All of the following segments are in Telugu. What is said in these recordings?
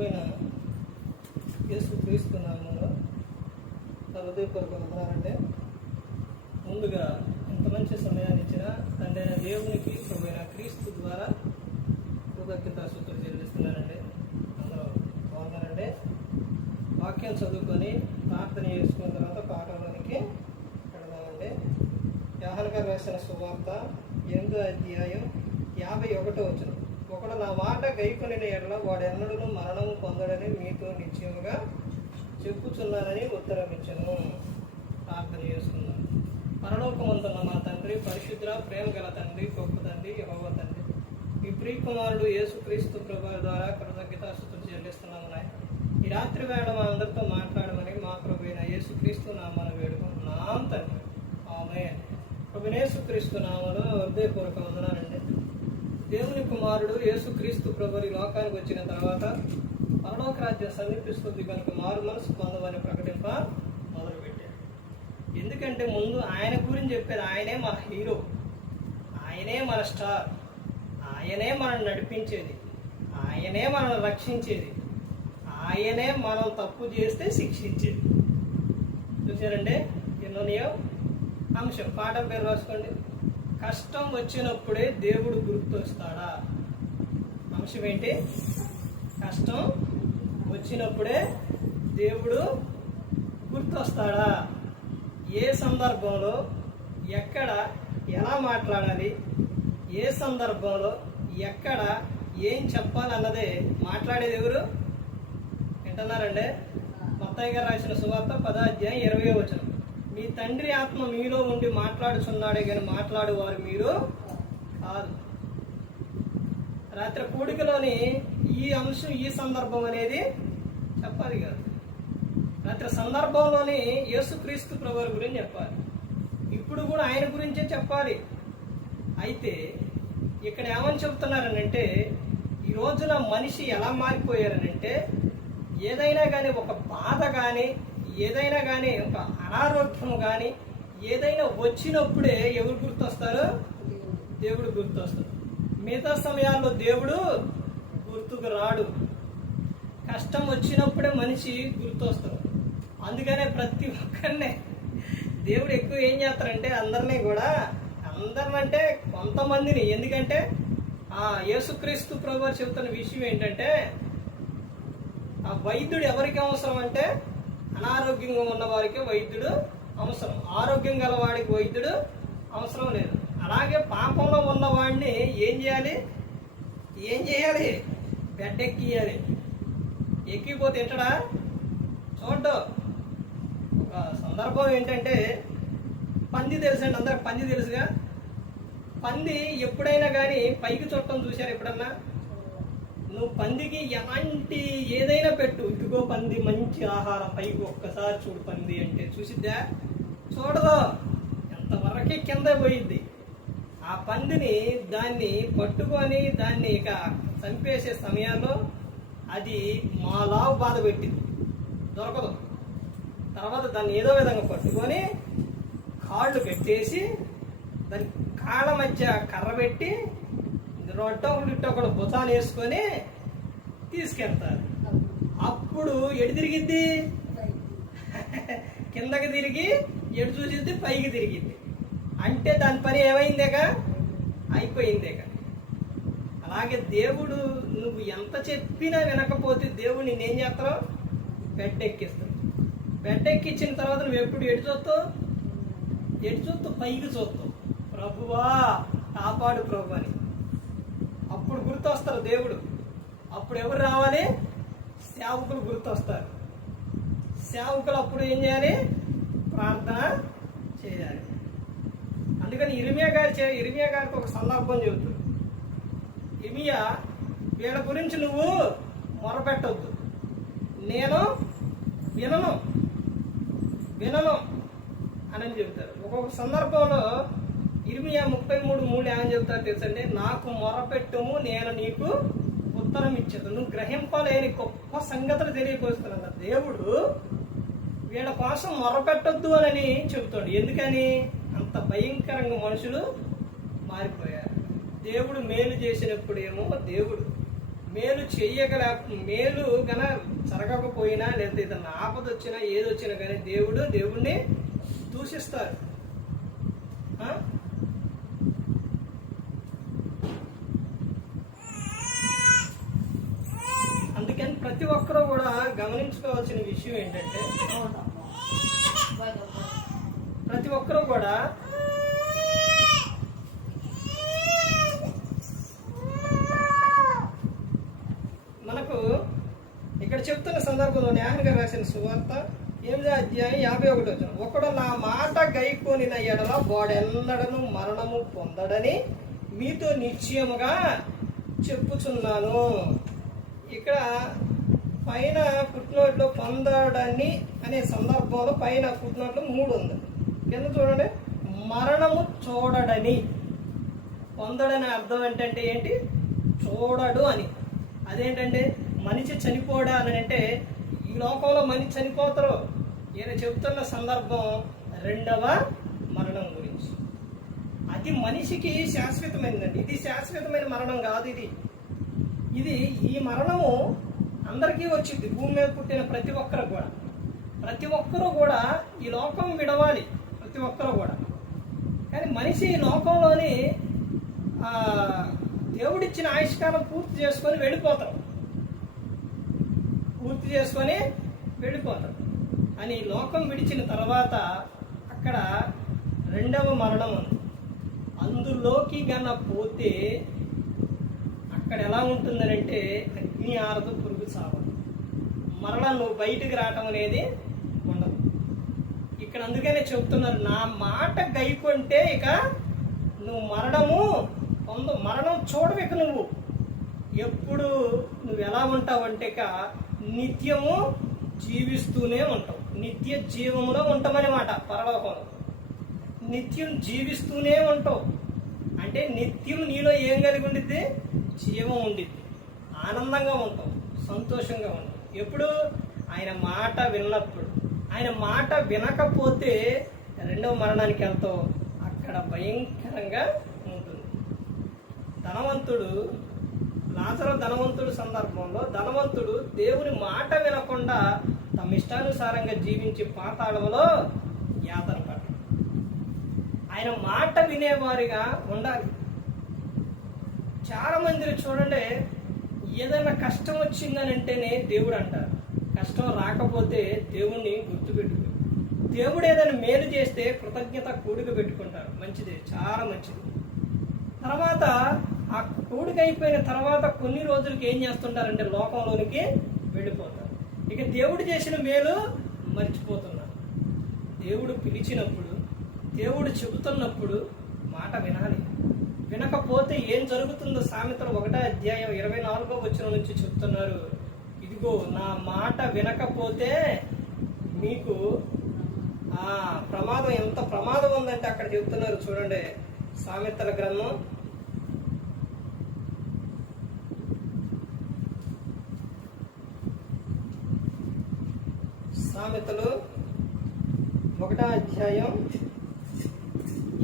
ప్రభువైన యేసు క్రీస్తున్నాము హృదయపూర్వక వందనాలంటే ముందుగా ఇంత మంచి సమయాన్ని ఇచ్చిన తండ్రి దేవునికి పోయిన క్రీస్తు ద్వారా కృతజ్ఞత సూత్రులు చెల్లిస్తున్నానండి అందరూ బాగున్నారండి? వాక్యం చదువుకొని ప్రార్థన చేసుకున్న తర్వాత పాఠంలోనికి పెడదామండి యాహనగా రాసిన సువార్త ఎనిమిదో అధ్యాయం యాభై ఒకటో వచ్చిన ఒకడు నా మాట గైకొని ఎడల వాడెన్నడూ మరణము పొందడని మీతో నిశ్చయముగా చెప్పుచున్నానని ఉత్తరమిచ్చను. ప్రార్థన చేసుకున్నాను పరలోకమంతున్న మా తండ్రి పరిశుద్ర ప్రేమ గల తండ్రి గొప్ప తండ్రి యహోవ తండ్రి. ఈ ప్రియకుమారుడు యేసుక్రీస్తు ప్రభు ద్వారా కృతజ్ఞతాస్తుతులు చెల్లిస్తున్నాము నాయన. ఈ రాత్రి వేళ మా అందరితో మాట్లాడమని మా ప్రభు అయిన యేసుక్రీస్తు నామన వేడుకుంటున్నాం తండ్రి. ఆమె ప్రభు యేసుక్రీస్తు నామలో హృదయపూర్వక వందనాలండి దేవుని కుమారుడు యేసుక్రీస్తు ప్రభు లోకానికి వచ్చిన తర్వాత పరలోక రాజ్యం సమీపిస్తుంది కనుక మారు మనసు పొందవని ప్రకటింప మొదలుపెట్టాడు. ఎందుకంటే ముందు ఆయన గురించి చెప్పేది ఆయనే మన హీరో. ఆయనే మన స్టార్. ఆయనే మనల్ని నడిపించేది. ఆయనే మనల్ని రక్షించేది. ఆయనే మనం తప్పు చేస్తే శిక్షించేది. చూసారండి ఎన్నోనియో అంశం. పాఠం పేరు రాసుకోండి. కష్టం వచ్చినప్పుడే దేవుడు గుర్తొస్తాడా? అంశం ఏంటి? కష్టం వచ్చినప్పుడే దేవుడు గుర్తొస్తాడా? ఏ సందర్భంలో ఎక్కడ ఎలా మాట్లాడాలి? ఏ సందర్భంలో ఎక్కడ ఏం చెప్పాలన్నదే మాట్లాడేది ఎవరు? వింటున్నారండి? మత్తయ్య గారు రాసిన సువార్త పదాధ్యాయం ఇరవై వచనం. మీ తండ్రి ఆత్మ మీలో ఉండి మాట్లాడుచున్నాడే కానీ మాట్లాడేవారు మీరు కాదు. రాత్రి కూడికలోని ఈ అంశం ఈ సందర్భం అనేది చెప్పాలి కాదు. రాత్రి సందర్భంలోని యేసుక్రీస్తు ప్రభు గురించి చెప్పాలి. ఇప్పుడు కూడా ఆయన గురించే చెప్పాలి. అయితే ఇక్కడ ఏమని చెబుతున్నారనంటే ఈ రోజున మనిషి ఎలా మారిపోయారనంటే ఏదైనా కానీ ఒక బాధ కానీ ఏదైనా కానీ ఒక అనారోగ్యం కానీ ఏదైనా వచ్చినప్పుడే ఎవరు గుర్తొస్తారు? దేవుడు గుర్తొస్తాడు. మిగతా సమయాల్లో దేవుడు గుర్తుకు రాడు. కష్టం వచ్చినప్పుడే మనిషి గుర్తొస్తాడు. అందుకనే ప్రతి ఒక్కరినే దేవుడు ఎక్కువ ఏం చేస్తారంటే అందరినీ కూడా అందరినంటే కొంతమందిని ఎందుకంటే ఆ యేసుక్రీస్తు ప్రభు చెబుతున్న విషయం ఏంటంటే ఆ వైద్యుడు ఎవరికి అవసరం అంటే అనారోగ్యంగా ఉన్న వారికి వైద్యుడు అవసరం. ఆరోగ్యం గల వాడికి వైద్యుడు అవసరం లేదు. అలాగే పాపంలో ఉన్న వాడిని ఏం చేయాలి? ఏం చేయాలి? బెడ్ ఎక్కియాలి ఎక్కిపోతే తింటడా చూడ్డు ఒక సందర్భం ఏంటంటే పంది తెలుసు అండి అందరికి పంది తెలుసుగా? పంది ఎప్పుడైనా కానీ పైకి చుట్టం చూశారు ఎప్పుడన్నా? నువ్వు పందికి ఎలాంటి ఏదైనా పెట్టు. ఇదిగో పంది మంచి ఆహారం. పైకి ఒక్కసారి చూడు పంది అంటే. చూసిద్దా? చూడదు. ఎంతవరకే కింద పోయిద్ది. ఆ పందిని దాన్ని పట్టుకొని దాన్ని ఇక చంపేసే సమయాల్లో అది మా లావు బాధ పెట్టింది. దొరకదు. తర్వాత దాన్ని ఏదో విధంగా పట్టుకొని కాళ్ళు పెట్టేసి దాని కాళ్ళ మధ్య కర్ర పెట్టి రొట్టొకటి ఇట్టొకటి బుతాలు వేసుకొని తీసుకెళ్తారు. అప్పుడు ఎటు తిరిగిద్ది? కిందకి తిరిగి ఎటు చూసిద్ది? పైకి తిరిగిద్ది. అంటే దాని పని ఏమైందేక? అయిపోయిందేక. అలాగే దేవుడు నువ్వు ఎంత చెప్పినా వినకపోతే దేవుడు నేనేం చేస్తావు బెడ్డెక్కిస్తావు బెడ్డెక్కిచ్చిన తర్వాత నువ్వు ఎప్పుడు ఎటు చూస్తావు? ఎటు చూస్తావు? పైకి చూస్తావు. ప్రభువా కాపాడు ప్రభు అని అప్పుడు గుర్తొస్తారు దేవుడు. అప్పుడు ఎవరు రావాలి? సేవకులు గుర్తొస్తారు. సేవకులు అప్పుడు ఏం చేయాలి? ప్రార్థన చేయాలి. అందుకని ఇరిమియా గారు చే ఇరిమియా గారికి ఒక సందర్భం చెబుతుంది. ఇమియా వీళ్ళ గురించి నువ్వు మొరపెట్టొద్దు. నేను వినను. వినను అని చెబుతారు. ఒక్కొక్క సందర్భంలో ఇర్మియా ముప్పై మూడు మూడు ఏమని చెబుతారు తెలుసండి? నాకు మొరపెట్టుము నేను నీకు ఉత్తరం ఇచ్చేది. నువ్వు గ్రహింపలేని గొప్ప సంగతులు తెలియపోతున్నా దేవుడు వీళ్ళ కోసం మొరపెట్టొద్దు అని చెబుతాడు. ఎందుకని? అంత భయంకరంగా మనుషులు మారిపోయారు. దేవుడు మేలు చేసినప్పుడేమో దేవుడు మేలు చెయ్యగల మేలు గన జరగకపోయినా లేదా ఏదైనా ఆపద వచ్చినా ఏది వచ్చినా కానీ దేవుడు దేవుణ్ణి దూషిస్తారు ఆ? అందుకని ప్రతి ఒక్కరూ కూడా గమనించుకోవాల్సిన విషయం ఏంటంటే ప్రతి ఒక్కరూ కూడా మనకు ఇక్కడ చెప్తున్న సందర్భంలో న్యాయం గారు రాసిన సువార్త ఎనిమిదో అధ్యాయం యాభై ఒకటి వచ్చిన ఒకడు నా మాట గైకొనిన ఎడల వాడెన్నడను మరణము పొందడని మీతో నిశ్చయముగా చెప్పుచున్నాను. ఇక్కడ పైన ఫుట్నోట్లో పొందడని అనే సందర్భంలో పైన ఫుట్నోట్లో మూడు ఉంది. కింద చూడండి. మరణము చూడడని. పొందడని అర్థం ఏంటంటే ఏంటి? చూడడు అని. అదేంటంటే మనిషి చనిపోడా అని అంటే ఈ లోకంలో మనిషి చనిపోతారు. ఈయన చెబుతున్న సందర్భం రెండవ మరణం గురించి. అది మనిషికి శాశ్వతమైనదండి. ఇది శాశ్వతమైన మరణం కాదు ఇది. ఇది ఈ మరణము అందరికీ వచ్చింది. భూమి మీద పుట్టిన ప్రతి ఒక్కరు కూడా. ప్రతి ఒక్కరూ కూడా ఈ లోకం విడవాలి. ప్రతి ఒక్కరూ కూడా. కానీ మనిషి ఈ లోకంలోని ఆ, దేవుడిచ్చిన ఆయుష్కాలం పూర్తి చేసుకొని వెళ్ళిపోతారు పూర్తి చేసుకొని వెళ్ళిపోతారు అని ఈ లోకం విడిచిన తర్వాత అక్కడ రెండవ మరణం ఉంది. అందులోకి గన పోతే అక్కడ ఎలా ఉంటుందనంటే అగ్ని ఆరదు మరలా నువ్వు బయటికి రావటం అనేది ఉండదు. ఇక్కడ అందుకనే చెప్తున్నారు నా మాట గైకుంటే ఇక నువ్వు మరణము పొంద మరణం చూడవు నువ్వు. ఎప్పుడు నువ్వు ఎలా ఉంటావంటే ఇక నిత్యము జీవిస్తూనే ఉంటావు. నిత్య జీవములో ఉంటామన్నమాట పరలోకంలో నిత్యం జీవిస్తూనే ఉంటావు. అంటే నిత్యం నీలో ఏం కలిగి ఉండిద్ది? జీవం ఉండిద్ది. ఆనందంగా ఉంటావు. సంతోషంగా ఉంటావు. ఎప్పుడు? ఆయన మాట విన్నప్పుడు. ఆయన మాట వినకపోతే రెండవ మరణానికి వెళ్తాం. అక్కడ భయంకరంగా ఉంటుంది. ధనవంతుడు లాజరు ధనవంతుడు సందర్భంలో ధనవంతుడు దేవుని మాట వినకుండా తమ ఇష్టానుసారంగా జీవించి పాతాళంలో యాతన పడ్డాడు. ఆయన మాట వినేవారిగా ఉండాలి. చాలా మందిని చూడండి ఏదైనా కష్టం వచ్చిందని అంటేనే దేవుడు అంటారు. కష్టం రాకపోతే దేవుణ్ణి గుర్తుపెట్టుకో. దేవుడు ఏదైనా మేలు చేస్తే కృతజ్ఞత కూడిక పెట్టుకుంటారు మంచిది చాలా మంచిది. తర్వాత ఆ కూడిక అయిపోయిన తర్వాత కొన్ని రోజులకి ఏం చేస్తుంటారంటే లోకంలోనికి వెళ్ళిపోతారు. ఇక దేవుడు చేసిన మేలు మర్చిపోతున్నారు. దేవుడు పిలిచినప్పుడు దేవుడు చెబుతున్నప్పుడు మాట వినాలి. వినకపోతే ఏం జరుగుతుందో సామెతలు ఒకటో అధ్యాయం ఇరవై నాలుగో వచ్చిన నుంచి చెప్తున్నారు. ఇదిగో నా మాట వినకపోతే మీకు ఆ ప్రమాదం ఎంత ప్రమాదం ఉందంటే అక్కడ చెప్తున్నారు చూడండి సామెతల గ్రంథం. సామెతలు ఒకటో అధ్యాయం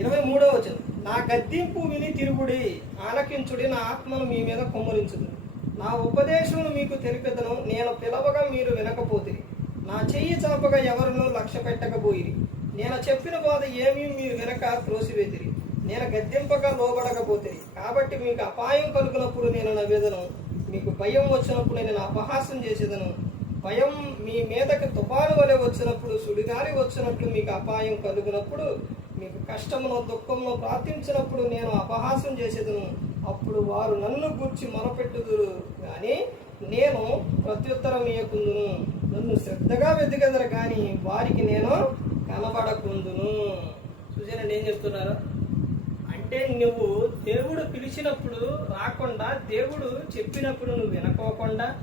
ఇరవై మూడో వచనం. నా గద్దింపు విని తిరుగుడి ఆలకించుడి నా ఆత్మను మీ మీద కుమ్మరించుదు నా ఉపదేశమును మీకు తెలిపెదను నేను పిలవగా మీరు వినకపోతే నా చెయ్యి చాపగా ఎవరినూ లక్ష్య పెట్టకపోయి నేను చెప్పిన బోధ ఏమీ మీరు వినక త్రోసివేతిరి. నేను గద్దెంపగా లోబడకపోతే కాబట్టి మీకు అపాయం కలుగునప్పుడు నేను నవ్వేదను. మీకు భయం వచ్చినప్పుడు నేను అపహాసం చేసేదను. భయం మీ మీదకి తుఫాను వలె వచ్చినప్పుడు సుడిగాలి వచ్చినట్లు మీకు అపాయం కలుగునప్పుడు మీకు కష్టమును దుఃఖంలో ప్రార్థించినప్పుడు నేను అపహాసం చేసేదను. అప్పుడు వారు నన్ను గూర్చి మొరపెట్టుదురు. కానీ నేను ప్రత్యుత్తరం ఇయ్యకుందును. నన్ను శ్రద్ధగా వెతికెదరు కానీ వారికి నేను కనబడకుందును. చూసానండి ఏం చెప్తున్నారు? అంటే నువ్వు దేవుడు పిలిచినప్పుడు రాకుండా దేవుడు చెప్పినప్పుడు నువ్వు వినకోకుండా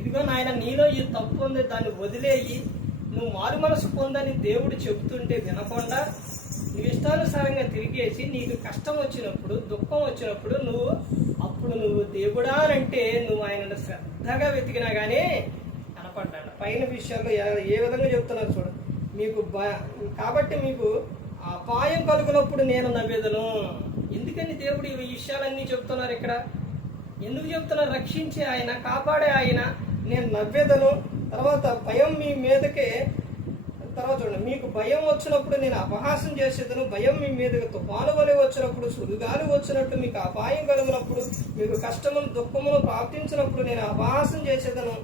ఇదిగో నాయన నీలో ఈ తప్పు ఉంది దాన్ని వదిలేయి. నువ్వు మారు మనసు పొందని దేవుడు చెబుతుంటే వినకుండా ఇష్టానుసారంగా తిరిగేసి నీకు కష్టం వచ్చినప్పుడు దుఃఖం వచ్చినప్పుడు నువ్వు అప్పుడు నువ్వు దేవుడా అంటే నువ్వు ఆయనను శ్రద్ధగా వెతికినా కానీ కనపడ్డాడు. పైన విషయాల్లో ఏ- విధంగా చెప్తున్నారు చూడు. మీకు భ- కాబట్టి మీకు అపాయం కలుగునప్పుడు నేను నవ్వేదను. ఎందుకని దేవుడు ఈ విషయాలన్నీ చెప్తున్నారు ఇక్కడ? ఎందుకు చెప్తున్నారు? రక్షించే ఆయన కాపాడే ఆయన నేను నవ్వేదను. తర్వాత భయం మీ మీదకే తర్వాత చూడండి మీకు భయం వచ్చినప్పుడు నేను అపహాసం చేసేదను భయం మీ మీదకి తుఫాను వలె వచ్చినప్పుడు సుడిగాలి వచ్చినట్టు మీకు అపాయం కలిగినప్పుడు మీకు కష్టమును దుఃఖమును ప్రాప్తించినప్పుడు నేను అపహాసం చేసేదను.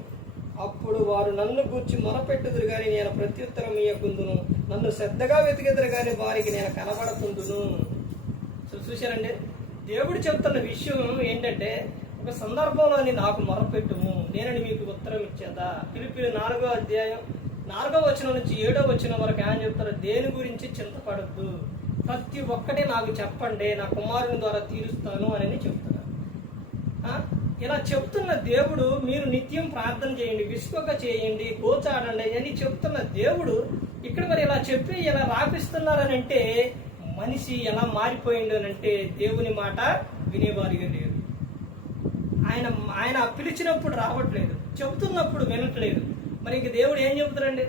అప్పుడు వారు నన్ను గూర్చి మొరపెట్టుదురు కానీ నేను ప్రత్యుత్తరం ఇయ్యకుందును. నన్ను శ్రద్ధగా వెతికెదురు కానీ వారికి నేను కనబడుతుందును చూశారండి? దేవుడు చెప్తున్న విషయం ఏంటంటే ఒక సందర్భంలో నాకు మొరపెట్టుము. నేనని మీకు ఉత్తరం ఇచ్చేదా? పిలిపిలి నాలుగో అధ్యాయం నాలుగో వచనం నుంచి ఏడో వచ్చిన వరకు ఆయన చెప్తారు? దేని గురించి చింతపడద్దు. ప్రతి ఒక్కటి నాకు చెప్పండి నా కుమారుని ద్వారా తీరుస్తాను అని చెప్తున్నారు ఇలా చెప్తున్న దేవుడు మీరు నిత్యం ప్రార్థన చేయండి విసుకొక చేయండి కోచాడండి అని చెప్తున్న దేవుడు ఇక్కడ మరి ఇలా చెప్పి ఇలా రాపిస్తున్నారని అంటే మనిషి ఎలా మారిపోయిండు అని అంటే దేవుని మాట వినేవారిగా లేరు. ఆయన ఆయన పిలిచినప్పుడు రావట్లేదు. చెబుతున్నప్పుడు వినట్లేదు. మరి ఇంక దేవుడు ఏం చెబుతారండి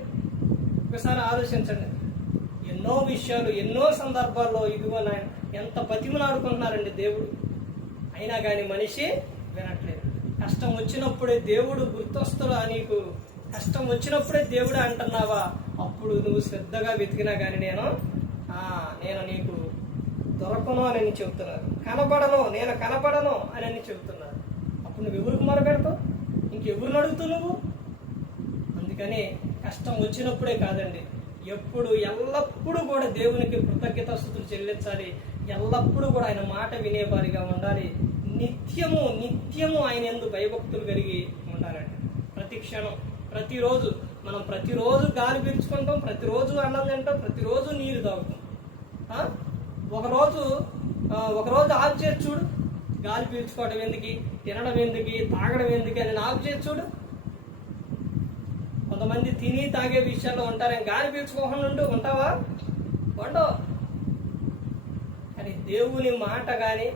ఒకసారి ఆలోచించండి. ఎన్నో విషయాలు ఎన్నో సందర్భాల్లో ఇదిగో నాయన ఎంత బతిమలాడుకుంటున్నారండి దేవుడు. అయినా కానీ మనిషి వినట్లేదు. కష్టం వచ్చినప్పుడే దేవుడు గుర్తొస్తాడా నీకు? కష్టం వచ్చినప్పుడే దేవుడు అంటున్నావా? అప్పుడు నువ్వు శ్రద్ధగా వెతికినా కానీ నేను నేను నీకు దొరకను అని నేను చెబుతున్నాను. కనపడను నేను కనపడను అని అని చెబుతున్నాను. అప్పుడు నువ్వు ఎవరికి మొరపెడతావు? ఇంకెవరిని అడుగుతావు నువ్వు? కానీ కష్టం వచ్చినప్పుడే కాదండి. ఎప్పుడు ఎల్లప్పుడూ కూడా దేవునికి కృతజ్ఞతాస్తుతులు చెల్లించాలి. ఎల్లప్పుడూ కూడా ఆయన మాట వినేవారిగా ఉండాలి. నిత్యము నిత్యము ఆయన ఎందు భయభక్తులు కలిగి ఉండాలండి. ప్రతి క్షణం ప్రతిరోజు మనం ప్రతిరోజు గాలి పీల్చుకుంటాం ప్రతిరోజు అన్నం తింటాం ప్రతిరోజు నీరు తాగుతాం. ఒకరోజు ఒకరోజు ఆఫ్ చేసి చూడు. గాలి పీల్చుకోవడం ఎందుకు? తినడం ఎందుకు? తాగడం ఎందుకు? అని ఆఫ్ చేసి చూడు. కొంతమంది తిని తాగే విషయాల్లో ఉంటారు? గాలి పీల్చుకోకుండా ఉంటూ ఉంటావా? ఉండవు. కానీ దేవుని మాట కానీ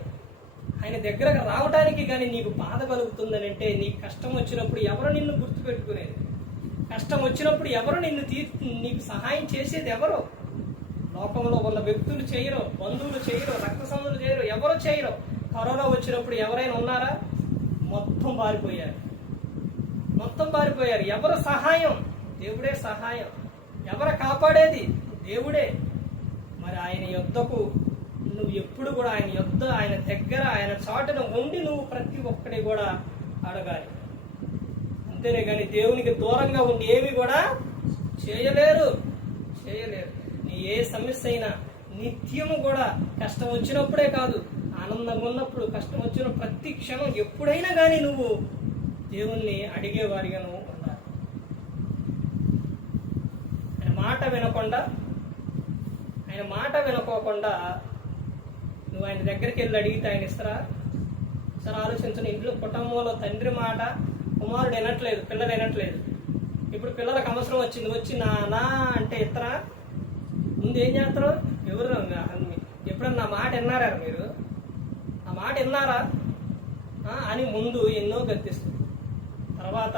ఆయన దగ్గరకు రావడానికి కానీ నీకు బాధ కలుగుతుందని అంటే నీకు కష్టం వచ్చినప్పుడు ఎవరు నిన్ను గుర్తుపెట్టుకునేది? కష్టం వచ్చినప్పుడు ఎవరు నిన్ను తీ నీకు సహాయం చేసేది ఎవరు? లోకంలో ఉన్న వ్యక్తులు చేయరు బంధువులు చేయరు రక్త సంబంధులు చేయరు ఎవరు చేయరు. కరోనా వచ్చినప్పుడు ఎవరైనా ఉన్నారా? మొత్తం పారిపోయారు మొత్తం పారిపోయారు. ఎవరు సహాయం? దేవుడే సహాయం. ఎవరు కాపాడేది? దేవుడే. మరి ఆయన యుద్ధకు నువ్వు ఎప్పుడు కూడా ఆయన యుద్ధ ఆయన దగ్గర ఆయన చాటున ఉండి నువ్వు ప్రతి ఒక్కటి కూడా అడగాలి. అంతేనే కానీ దేవునికి దూరంగా ఉండి ఏమి కూడా చేయలేరు. చేయలేరు. నీ ఏ సమస్య అయినా నిత్యము కూడా కష్టం వచ్చినప్పుడే కాదు ఆనందంగా ఉన్నప్పుడు కష్టం వచ్చిన ప్రతి క్షణం ఎప్పుడైనా కానీ నువ్వు దేవుణ్ణి అడిగేవారిగాను ఉన్నారు. ఆయన మాట వినకుండా ఆయన మాట వినుకోకుండా నువ్వు ఆయన దగ్గరికి వెళ్ళి అడిగితే ఆయన ఇస్తారా? సరే ఆలోచించిన ఇంట్లో కుటుంబంలో తండ్రి మాట కుమారుడు వినట్లేదు పిల్లలు వినట్లేదు. ఇప్పుడు పిల్లలకు అవసరం వచ్చింది వచ్చి నా నా అంటే ఇత్తరా ముందు ఏం చేస్తారు? ఎవరు ఎప్పుడన్నా నా మాట విన్నారా మీరు? ఆ మాట విన్నారా? అని ముందు ఎన్నో గర్తిస్తుంది తర్వాత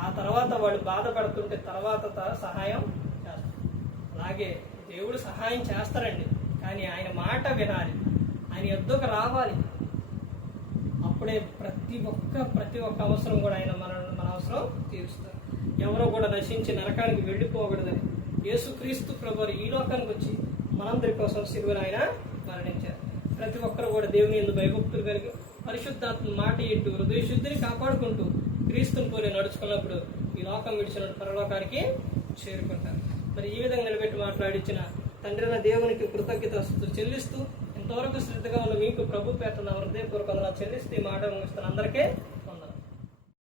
ఆ తర్వాత వాళ్ళు బాధపడుతుంటే తర్వాత సహాయం చేస్తారు. అలాగే దేవుడు సహాయం చేస్తారండి. కానీ ఆయన మాట వినాలి. ఆయన ఎద్దుకు రావాలి. అప్పుడే ప్రతి ఒక్క ప్రతి ఒక్క అవసరం కూడా ఆయన మన మన అవసరం తీరుస్తారు. ఎవరో కూడా నశించి నరకానికి వెళ్ళిపోకూడదని యేసుక్రీస్తు ప్రభు ఈ లోకానికి వచ్చి మనందరి కోసం సిరువును ఆయన మరణించారు. ప్రతి ఒక్కరు కూడా దేవుని ఎందు భయభక్తులు కలిగి పరిశుద్ధాత్మ మాట ఇంటూ హృదయ శుద్ధిని కాపాడుకుంటూ క్రీస్తుని పోలి నడుచుకున్నప్పుడు ఈ లోకం విడిచిన పరలోకానికి చేరుకుంటారు మరి ఈ విధంగా నిలబెట్టి మాట్లాడించిన తండ్రిన దేవునికి కృతజ్ఞత చెల్లిస్తూ ఇంతవరకు శ్రద్ధగా ఉన్న మీకు ప్రభు పేట నా హృదయపూర్వకంగా చెల్లిస్తూ ఈ మాట ముగిస్తున్న అందరికీ